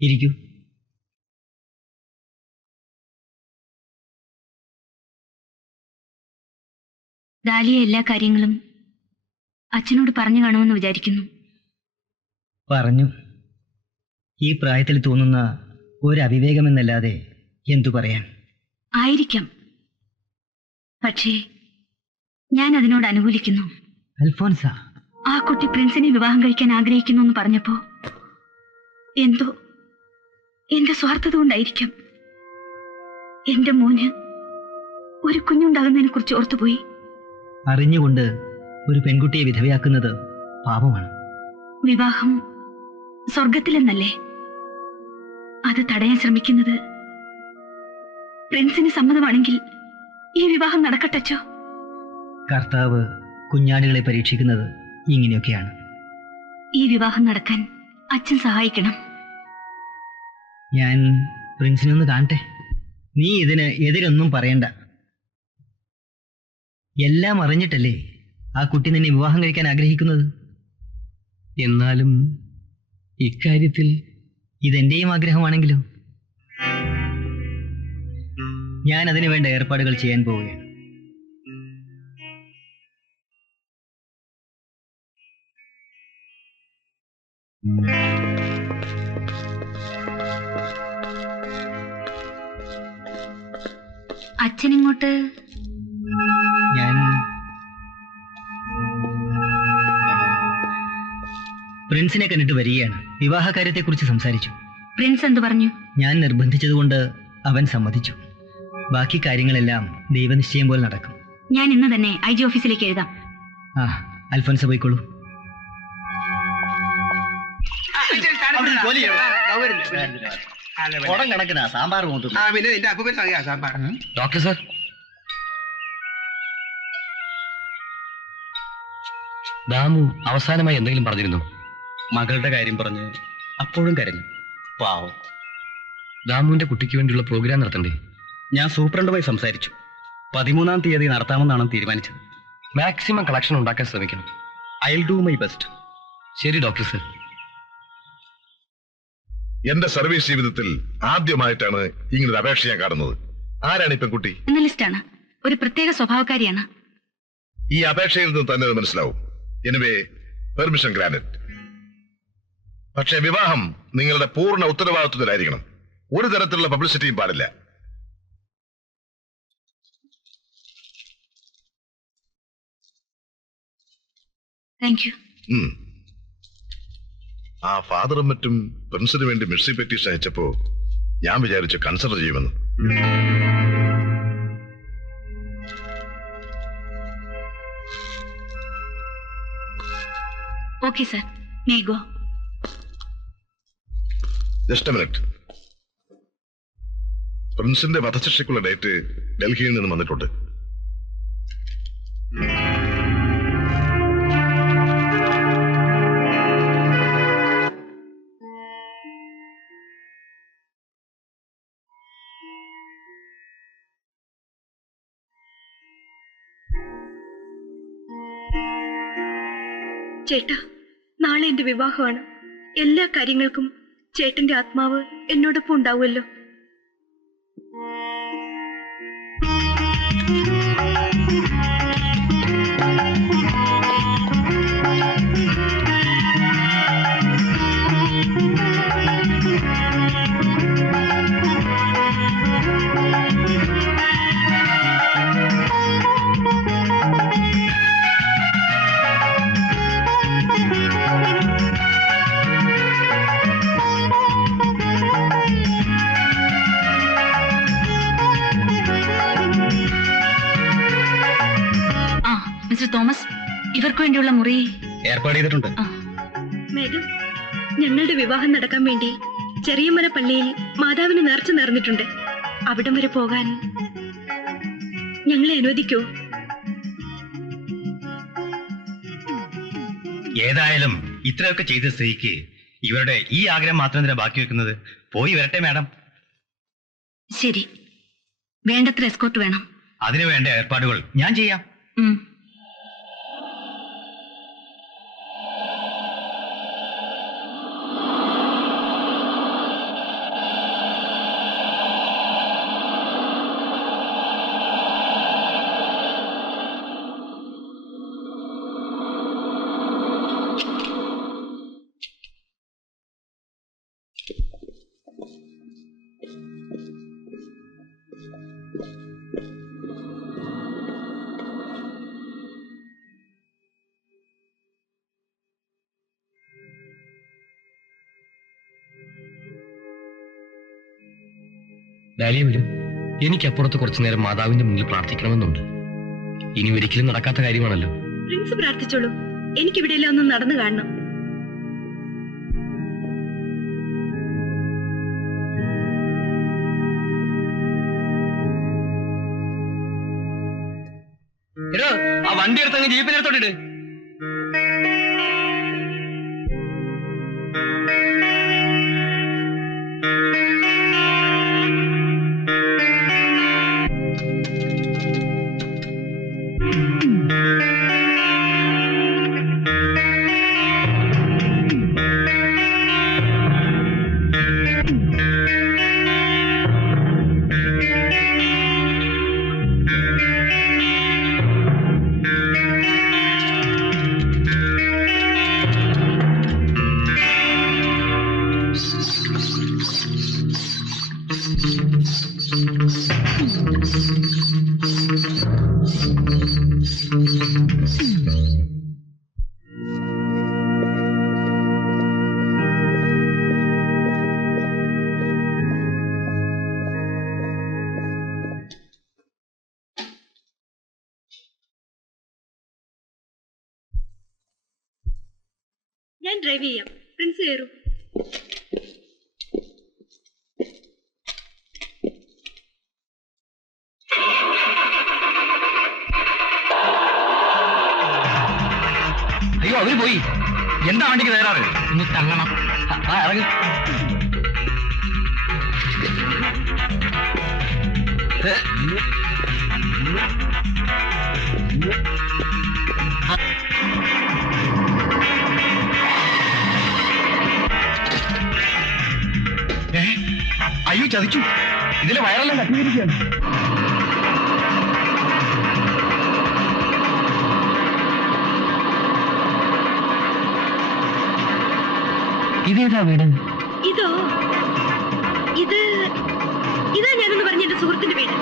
ഇരിക്കൂ. ദാലിയ എല്ലാ കാര്യങ്ങളും അച്ഛനോട് പറഞ്ഞു കാണുമെന്ന് വിചാരിക്കുന്നു. പറഞ്ഞു. ഈ പ്രായത്തിൽ തോന്നുന്ന ഒരു അവിവേകമെന്നല്ലാതെ എന്തു പറയാൻ? ആയിരിക്കാം. പക്ഷേ ഞാൻ അതിനോട് അനുകൂലിക്കുന്നു. അൽഫോൻസ. ആ കുട്ടി പ്രിൻസിനെ വിവാഹം കഴിക്കാൻ ആഗ്രഹിക്കുന്നു എന്ന് പറഞ്ഞപ്പോ എന്തോ എന്റെ സ്വാർത്ഥത കൊണ്ടായിരിക്കാം എന്റെ മോന് ഒരു കുഞ്ഞുണ്ടാകുന്നതിനെ കുറിച്ച് ഓർത്തുപോയി. അറിഞ്ഞുകൊണ്ട് ഒരു പെൺകുട്ടിയെ വിധവയാക്കുന്നത് പാപമാണ്. വിവാഹം സ്വർഗത്തിലെന്നല്ലേ അത് തടയാൻ ശ്രമിക്കുന്നത് പ്രിൻസിന് സമ്മതമാണെങ്കിൽ ഈ വിവാഹം നടക്കട്ടച്ചോ? കർത്താവ് കുഞ്ഞാടുകളെ പരീക്ഷിക്കുന്നത് ഇങ്ങനെയൊക്കെയാണ്. ഈ വിവാഹം നടക്കാൻ അച്ഛൻ സഹായിക്കണം. ഞാൻ പ്രിൻസിനൊന്ന് കാണട്ടെ. നീ ഇതിന് എതിരൊന്നും പറയണ്ട. എല്ലാം അറിഞ്ഞിട്ടല്ലേ ആ കുട്ടി നിന്നെ വിവാഹം കഴിക്കാൻ ആഗ്രഹിക്കുന്നത്? എന്നാലും ഇക്കാര്യത്തിൽ ഇതെന്റെയും ആഗ്രഹമാണെങ്കിലോ? ഞാൻ അതിനു വേണ്ട ഏർപ്പാടുകൾ ചെയ്യാൻ പോവുകയാണ്. അച്ഛനിങ്ങോട്ട്? ഞാൻ പ്രിൻസിനെ കണ്ടിട്ട് വരികയാണ്. വിവാഹ കാര്യത്തെക്കുറിച്ച് സംസാരിച്ചു. പ്രിൻസ് എന്തു പറഞ്ഞു? ഞാൻ നിർബന്ധിച്ചതുകൊണ്ട് അവൻ സമ്മതിച്ചു. ബാക്കി കാര്യങ്ങളെല്ലാം ദൈവനിശ്ചയം പോലെ നടക്കും. ഞാൻ ഇന്ന് തന്നെ ഐ ജി ഓഫീസിലേക്ക് എഴുതാം. ആ അൽഫോൻസ് പോയിക്കോളൂ. കണക്കിനാ സാമ്പാർ ആ പിന്നെ നിന്റെ അപ്പൂപ്പൻ അറിയാം സാമ്പാർ. Doctor sir. ദാമു അവസാനമായി എന്തെങ്കിലും പറഞ്ഞിരുന്നു? മകളുടെ കാര്യം പറഞ്ഞ് അപ്പോഴും കരഞ്ഞു. പാവം. ദാമുവിന്റെ കുട്ടിക്ക് വേണ്ടിയുള്ള പ്രോഗ്രാം നടത്തണ്ടേ? ഞാൻ സൂപ്രണ്ടുമായി സംസാരിച്ചു. പതിമൂന്നാം തീയതി നടത്താമെന്നാണ് തീരുമാനിച്ചത്. മാക്സിമം കളക്ഷൻ ഉണ്ടാക്കാൻ ശ്രമിക്കണം. ഐ ഡു മൈ ബെസ്റ്റ് ശരി ഡോക്ടർ സാർ. എന്റെ സർവീസ് ജീവിതത്തിൽ ആദ്യമായിട്ടാണ് ഇങ്ങനൊരു അപേക്ഷ ഞാൻ കാണുന്നത്. ആരാണ് ഈ പെൺകുട്ടി? ആണ് ഒരു പ്രത്യേക സ്വഭാവക്കാരിയാണ്. ഈ അപേക്ഷയിൽ നിന്ന് തന്നെ അത് മനസ്സിലാവും. Anyway permission granted. പക്ഷെ വിവാഹം നിങ്ങളുടെ പൂർണ ഉത്തരവാദിത്വത്തിലായിരിക്കണം. ഒരു തരത്തിലുള്ള പബ്ലിസിറ്റിയും പാടില്ല. Thank you. ആ ഫാദറും മറ്റും പ്രിൻസിന് വേണ്ടി മിഴ്സി പെറ്റീഷൻ അയച്ചപ്പോ ഞാൻ വിചാരിച്ചു കൺസിഡർ ചെയ്യുമെന്ന്. Okay sir. May go. Just minute. പ്രിൻസിന്റെ വധശിക്ഷയ്ക്കുള്ള ഡേറ്റ് ഡൽഹിയിൽ നിന്ന് വന്നിട്ടുണ്ട്. ചേട്ടാ നാളെ എന്റെ വിവാഹമാണ്. എല്ലാ കാര്യങ്ങൾക്കും ചേട്ടന്റെ ആത്മാവ് എന്നോടൊപ്പം ഉണ്ടാവുമല്ലോ. മിസ്റ്റർ തോമസ് ഇവർക്ക് വേണ്ടിയുള്ള മുറി ഏർപ്പാട് ചെയ്തിട്ടുണ്ട്. മേഡം ഞങ്ങളുടെ വിവാഹം നടക്കാൻ വേണ്ടി ചെറിയമല പള്ളിയിൽ മാതാവിന് നേർച്ച നേർന്നിട്ടുണ്ട്. അവിടം വരെ പോകാൻ ഞങ്ങളെ അനുവദിക്കോ. ഏതായാലും ഇത്രയൊക്കെ ചെയ്ത സ്ത്രീക്ക് ഇവരുടെ ഈ ആഗ്രഹം മാത്രം തന്നെ ബാക്കി വെക്കുന്നത്? പോയി വരട്ടെ മാഡം. ശരി. വേണ്ടത്ര എസ്കോർട്ട് വേണം. അതിനു വേണ്ട ഏർപ്പാടുകൾ ഞാൻ ചെയ്യാം. ഡാലിയ വരും എനിക്കപ്പുറത്ത് കുറച്ചു നേരം മാതാവിന്റെ മുന്നിൽ പ്രാർത്ഥിക്കണമെന്നുണ്ട്. ഇനി ഒരിക്കലും നടക്കാത്ത കാര്യമാണല്ലോ. പ്രിൻസ് പ്രാർത്ഥിച്ചോളൂ. എനിക്കിവിടെയെല്ലാം ഒന്ന് നടന്നു കാണണം. ആ വണ്ടി എടുത്തങ്ങ് ജീപ്പിനെടുത്തോട്ടിട്ട് ഡ്രൈവ് ചെയ്യാം. പ്രിൻസ് കയറൂ. അയ്യോ അവർ പോയി. എന്താ വണ്ടിക്ക് തയ്യാറ് ഇനി തള്ളണം ആ ഇറങ്ങി. അയ്യോ ചതിച്ചു. ഇതിലെ വയറെല്ലാം കട്ടിയിരിക്കുകയാണ്. ഇതേതാ വീട് ഇതോ? ഇത് ഇതാ ഞാനെന്ന് പറഞ്ഞ എന്റെ സുഹൃത്തിന്റെ വീട്.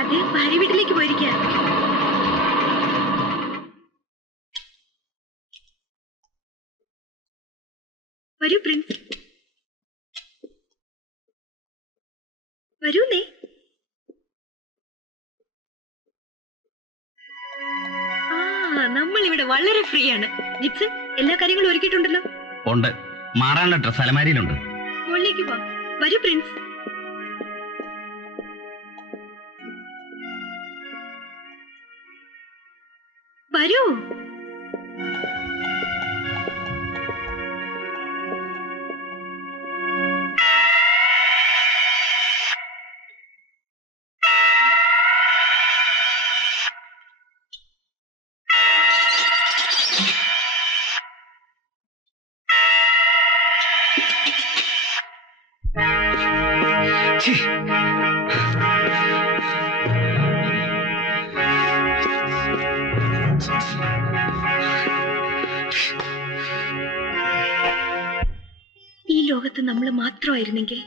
അദ്ദേഹം ഭാര്യ വീട്ടിലേക്ക് പോയിരിക്കുക വരൂ പ്രിൻസ്. വരൂന്നേ. ആ നമ്മൾ ഇവിടെ വളരെ ഫ്രീ ആണ് ജിപ്സൺ എല്ലാ കാര്യങ്ങളും ഒരുക്കിയിട്ടുണ്ടല്ലോ? ഉണ്ട്. മാറാനുള്ള ഡ്രസ് അലമാരിയിലുണ്ട്. മുകളിലേക്ക് പോ വരൂ പ്രിൻസ്. വരൂ. ഈ ലോകത്ത് നമ്മൾ മാത്രമായിരുന്നെങ്കിൽ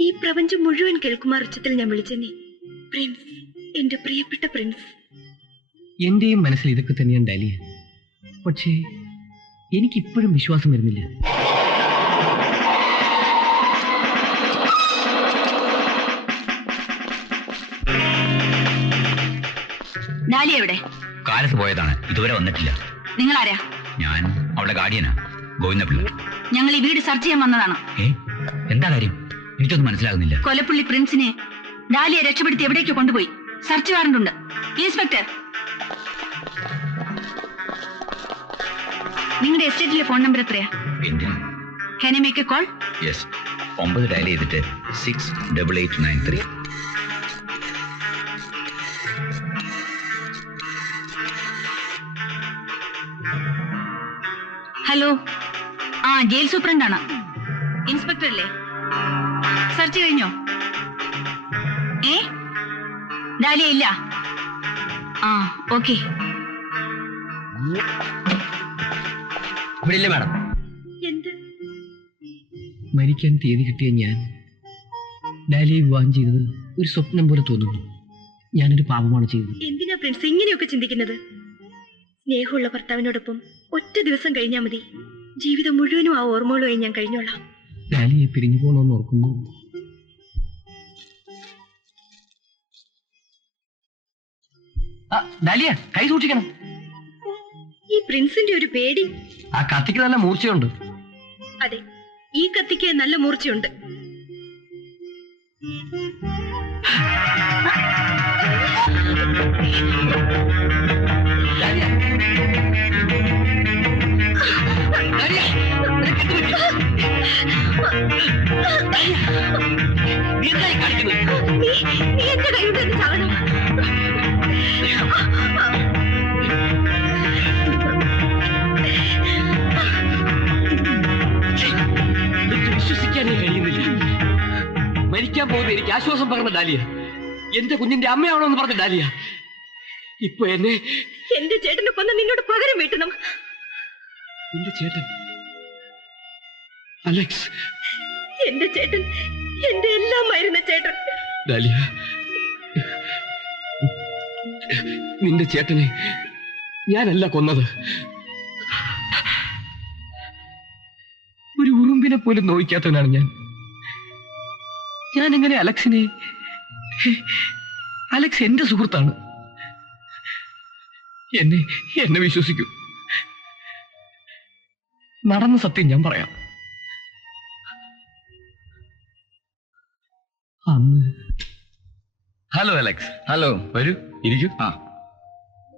ഈ പ്രപഞ്ചം മുഴുവൻ കേൾക്കുമാർ ഉച്ചത്തിൽ ഞാൻ വിളിച്ചെന്നെ. പ്രിൻസ് എന്റെ പ്രിയപ്പെട്ട പ്രിൻസ്. എന്റെയും മനസ്സിൽ ഇതൊക്കെ തന്നെയാണ് ഡാലിയ. പക്ഷേ എനിക്കിപ്പോഴും വിശ്വാസം വരുന്നില്ല. ഡാലിയ എവിടെ? കാലത്ത് പോയതാണ്. ഇതുവരെ വന്നിട്ടില്ല. നിങ്ങൾ ആരാ ഞാൻ അവളുടെ ഗാർഡിയനാ ഗോവിന്ദപിള്ള. ഞങ്ങൾ ഈ വീട് സെർച്ച് ചെയ്യാൻ വന്നതാണ്. എന്താ കാര്യം? എനിക്കൊന്നും മനസ്സിലാകുന്നില്ല. കൊലപ്പുള്ളി പ്രിൻസിനെ ഡാലിയെ രക്ഷപ്പെടുത്തി എവിടേക്ക് കൊണ്ടുപോയി. സെർച്ച് വാറണ്ട് ഉണ്ട്. ഇൻസ്പെക്ടർ. നിങ്ങളുടെ എസ്റ്റേറ്റിലെ ഫോൺ നമ്പർ എത്രയാ? യെസ് ഒമ്പത് ഡയൽ ചെയ്തിട്ട് six double eight nine three hello ആ ജയിൽ സൂപ്രണ്ടാണ്. ഇൻസ്പെക്ടർ അല്ലേ സെർച്ച് കഴിഞ്ഞോ? ഏ? ഡാലിയ ഇല്ല. ആ ഓക്കെ. ഇവിടെ മാഡം. എന്ത്? മരിക്കാൻ തീയതി കിട്ടിയ ഞാൻ ഡാലിയെ വിവാഹം ചെയ്തത് ഒരു സ്വപ്നം പോലെ തോന്നുന്നു. ഞാനൊരു പാപമാണ് ചെയ്തത്. എന്തിനാ ഫ്രണ്ട്സ് ഇങ്ങനെയൊക്കെ ചിന്തിക്കുന്നത്? സ്നേഹമുള്ള ഭർത്താവിനോടൊപ്പം ഒറ്റ ദിവസം കഴിഞ്ഞാൽ മതി. ജീവിതം മുഴുവനും ആ ഓർമ്മകളുമായി ഞാൻ കഴിഞ്ഞോളാം. ഓർക്കുന്നു. ഡാലിയ കൈ സൂക്ഷിക്കണം. ഈ പ്രിൻസിന്റെ ഒരു പേടി. ആ കത്തിക്ക് നല്ല മൂർച്ചയുണ്ട്. അതെ ഈ കത്തിക്ക് നല്ല മൂർച്ചയുണ്ട്. മരിക്കാൻ പോകുന്ന എനിക്ക് ആശ്വാസം പറഞ്ഞ ഡാലിയ. എന്റെ കുഞ്ഞിന്റെ അമ്മയാണോ എന്ന് പറഞ്ഞ ഡാലിയ. ഇപ്പൊ എന്നെ എന്റെ ചേട്ടനെ കൊന്ന് നിന്നോട് പകരം വീട്ടണം. എന്റെ ചേട്ടൻ? അലക്സ്. എന്റെ ചേട്ടൻ എന്റെ എല്ലാമായിരുന്ന ചേട്ടൻ. ഡാലിയ നിന്റെ ചേട്ടനെ ഞാനല്ല കൊന്നത്. ഒരു ഉറുമ്പിനെ പോലും നോയിക്കാത്തവനാണ് ഞാൻ. ഞാൻ എങ്ങനെ അലക്സിനെ അലക്സ് എന്റെ സുഹൃത്താണ്. എന്നെ എന്നെ വിശ്വസിക്കൂ. നടന്ന സത്യം ഞാൻ പറയാം. ഹലോ അലക്സ് ഹലോ വരൂ. ഇരിക്കൂ. ആ.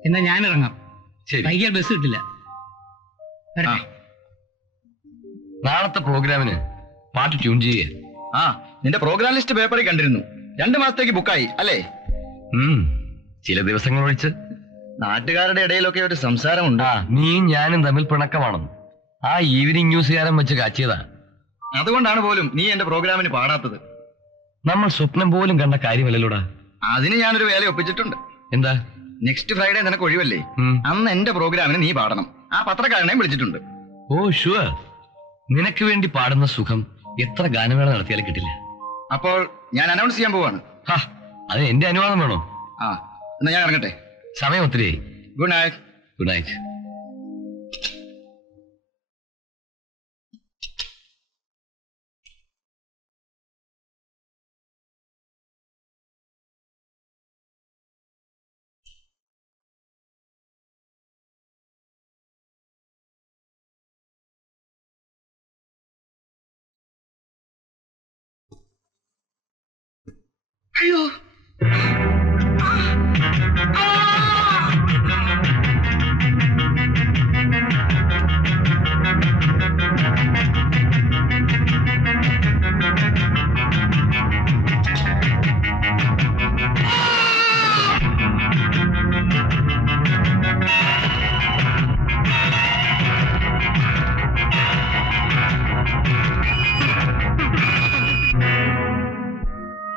എന്നാ ഞാൻ ഇറങ്ങാം ശരി. വൈകിയാൽ ബസ് കിട്ടില്ല. നാളത്തെ പ്രോഗ്രാമിന് പാട്ട് ട്യൂൺ ചെയ്യുക. ആ നിന്റെ പ്രോഗ്രാം ലിസ്റ്റ് പേപ്പറിൽ കണ്ടിരുന്നു. രണ്ട് മാസത്തേക്ക് ബുക്കായി അല്ലേ? ചില ദിവസങ്ങൾ ഒഴിച്ച്. നാട്ടുകാരുടെ ഇടയിലൊക്കെ ഒരു സംസാരമുണ്ട്. ആ നീയും ഞാനും തമ്മിൽ പിണക്കമാണെന്ന്. ആ ഈവനിങ് ന്യൂസുകാരൻ വെച്ച് കാച്ചിയതാ. അതുകൊണ്ടാണ് പോലും നീ എന്റെ പ്രോഗ്രാമിന് പാടാത്തത്. നമ്മൾ സ്വപ്നം പോലും കണ്ട കാര്യമല്ലല്ലോടാ. അതിന് ഞാനൊരു വേല ഒപ്പിച്ചിട്ടുണ്ട്. എന്താ? നെക്സ്റ്റ് ഫ്രൈഡേ നിനക്ക് ഒഴിവല്ലേ? അന്ന് എന്റെ പ്രോഗ്രാമിന് നീ പാടണം. ആ പത്രക്കാരനെ വിളിച്ചിട്ടുണ്ട്. ഓ ഷുവർ നിനക്ക് വേണ്ടി പാടുന്ന സുഖം എത്ര ഗാനമേള നടത്തിയാലും കിട്ടില്ല. അപ്പോൾ ഞാൻ അനൗൺസ് ചെയ്യാൻ പോവാണ്. അത് എന്റെ അനുവാദം വേണോ? ആ എന്നാ ഞാൻ ഇറങ്ങട്ടെ. समय उतरी गुड नाइट गुड नाइट अयो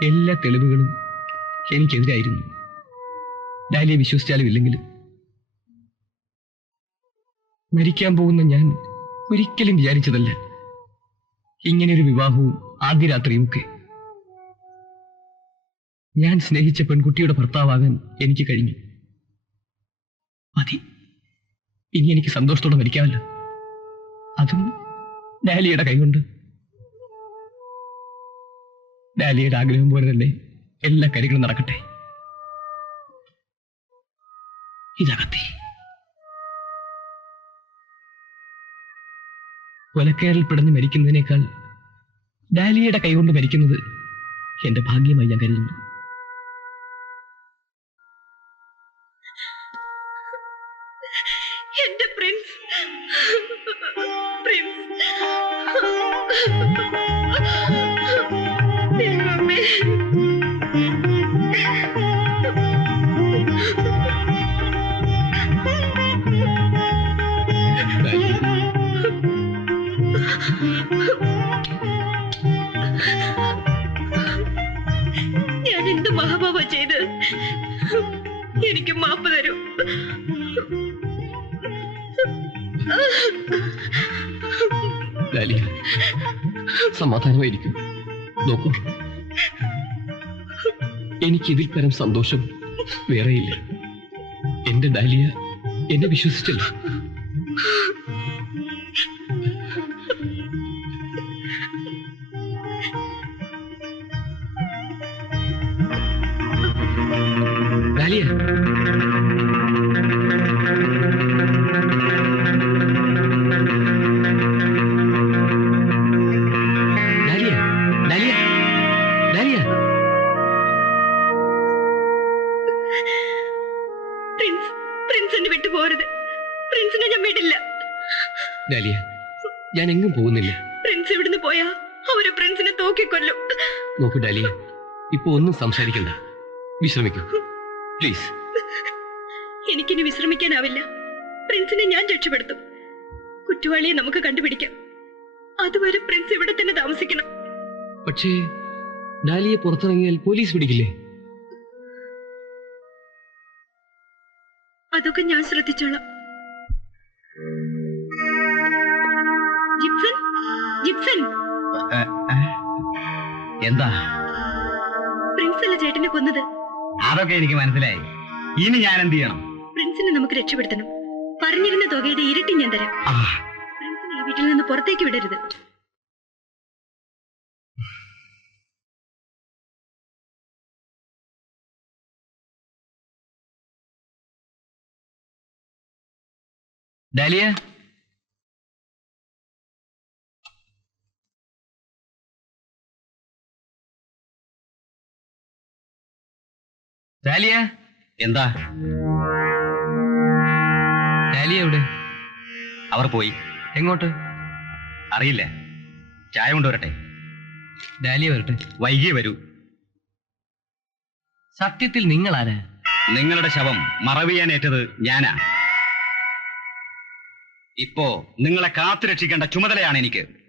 എല്ലാ തെളിവുകളും എനിക്കെതിരായിരുന്നു. ഡാലിയെ വിശ്വസിച്ചാലും ഇല്ലെങ്കിലും. മരിക്കാൻ പോകുന്ന ഞാൻ ഒരിക്കലും വിചാരിച്ചതല്ല. ഇങ്ങനെയൊരു വിവാഹവും ആദ്യ രാത്രിയും ഒക്കെ ഞാൻ സ്നേഹിച്ച പെൺകുട്ടിയുടെ ഭർത്താവാകാൻ എനിക്ക് കഴിഞ്ഞു. മതി. ഇനി എനിക്ക് സന്തോഷത്തോടെ മരിക്കാമല്ലോ. അതും ഡാലിയുടെ കൈകൊണ്ട്. ഡാലിയുടെ ആഗ്രഹം പോലെ തന്നെ എല്ലാ കാര്യങ്ങളും നടക്കട്ടെ. ഇതകത്തി കൊലക്കേറിൽ പിടഞ്ഞ് മരിക്കുന്നതിനേക്കാൾ ഡാലിയുടെ കൈകൊണ്ട് മരിക്കുന്നത് എന്റെ ഭാഗ്യമായി ഞാൻ കരുതുന്നു. സമാധാനമായിരിക്കും. നോക്കൂ. എനിക്ക് ഇതിൽ പരം സന്തോഷം വേറെയില്ല. എന്റെ ഡാലിയ എന്നെ വിശ്വസിച്ചല്ലോ. ഡാലിയ. ഡാലിയ ഞാൻ എങ്ങും പോകുന്നില്ല. പ്രിൻസ് ഇവിടുന്ന് പോയാ? അവർ പ്രിൻസിനെ തൂക്കിക്കൊല്ലും. നോക്കൂ ഡാലിയ ഇപ്പൊ ഒന്നും സംസാരിക്കണ്ട. വിശ്രമിക്കൂ. പ്ലീസ് എനിക്കിനി വിശ്രമിക്കാനാവില്ല. പ്രിൻസിനെ ഞാൻ രക്ഷപ്പെടുത്തും. കുറ്റവാളിയെ നമുക്ക് കണ്ടുപിടിക്കാം. അതുവരെ പ്രിൻസ് ഇവിടെ തന്നെ താമസിക്കണം. പക്ഷേ ഡാലിയെ പുറത്തിറങ്ങിയാൽ പോലീസ് പിടിക്കില്ലേ? അതൊക്കെ ഞാൻ ശ്രദ്ധിച്ചോളാം. ജിപ്സൺ. എന്താ? പ്രിൻസല്ല ചേട്ടനെ കൊന്നത്. അതൊക്കെ എനിക്ക് മനസ്സിലായി. ഇനി ഞാൻ എന്ത് ചെയ്യണം? പ്രിൻസിനെ നമുക്ക് രക്ഷപ്പെടുത്തണം. പറഞ്ഞിരുന്ന തുകയുടെ ഇരട്ടി ഞാൻ തരാം. പ്രിൻസിനെ ഈ വീട്ടിൽ നിന്ന് പുറത്തേക്ക് വിടരുത്. ഡാലിയ? ഡാലിയ എന്താ? ഡാലിയ എവിടെ? അവർ പോയി. എങ്ങോട്ട്? അറിയില്ല. ചായ കൊണ്ടുവരട്ടെ. ഡാലിയ വരട്ടെ. വൈകിയേ വരൂ. സത്യത്തിൽ നിങ്ങൾ ആരാ നിങ്ങളുടെ ശവം മറവിയാനേറ്റത് ഞാനാ. ഇപ്പോ നിങ്ങളെ കാത്തുരക്ഷിക്കേണ്ട ചുമതലയാണ് എനിക്ക്.